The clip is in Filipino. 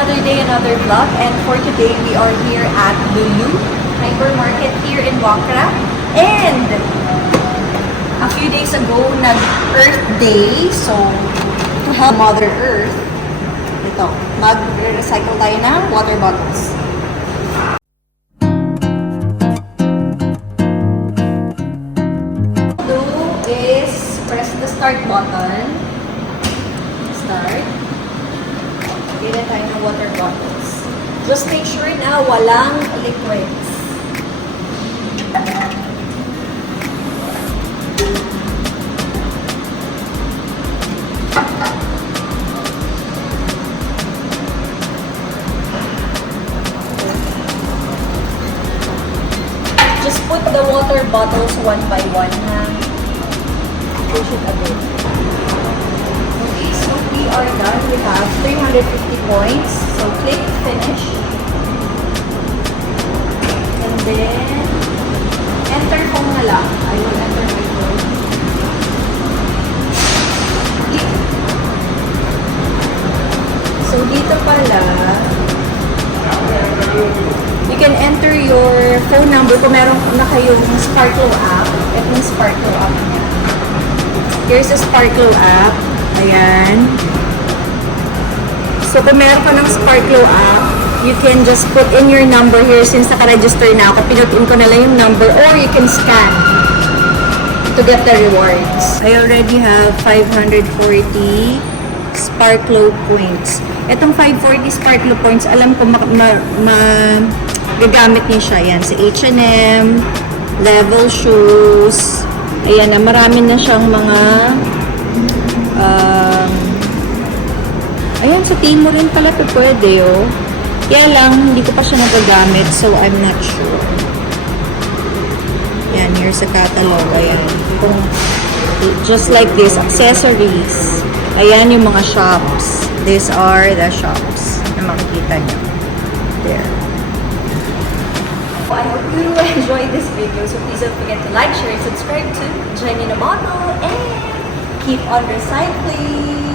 another day, another vlog. And for today, we are here at Lulu Hypermarket here in Wakra. And a few days ago, nag-Earth Day. So, to help Mother Earth, ito, mag-recycle tayo ng water bottles. Do is press the start button. Start. Bili tayo ng water bottles. Just make sure na walang liquids. Just put the water bottles one by one, ha? Push it a bit. Okay, so we are done. We have 350 points. So click finish. And then, enter phone na lang. I will enter my phone. So dito pala, you can enter your phone number kung meron na kayong Sparklo app. Ito yung Sparklo app niya. Here's the Sparklo app. Ayan. So, kung meron ka ng Sparklo app, you can just put in your number here since naka-register na ako. Pinutin ko na lang yung number or you can scan to get the rewards. I already have 540 Sparklo points. Itong 540 Sparklo points, alam ko gagamit niya siya. Yan, si H&M, Level Shoes. Ayan na, marami na siyang mga ayan, sa Timo rin pala ito pwede, oh. Kaya lang, hindi ko pa siya nagagamit, so I'm not sure. Ayan, here's a catalog. Ayan. Kung, just like this, accessories. Ayan yung mga shops. These are the shops na makikita nyo. There. I hope you enjoyed this video, so please don't forget to like, share, and subscribe to Jenny Namoto, and keep on recycling!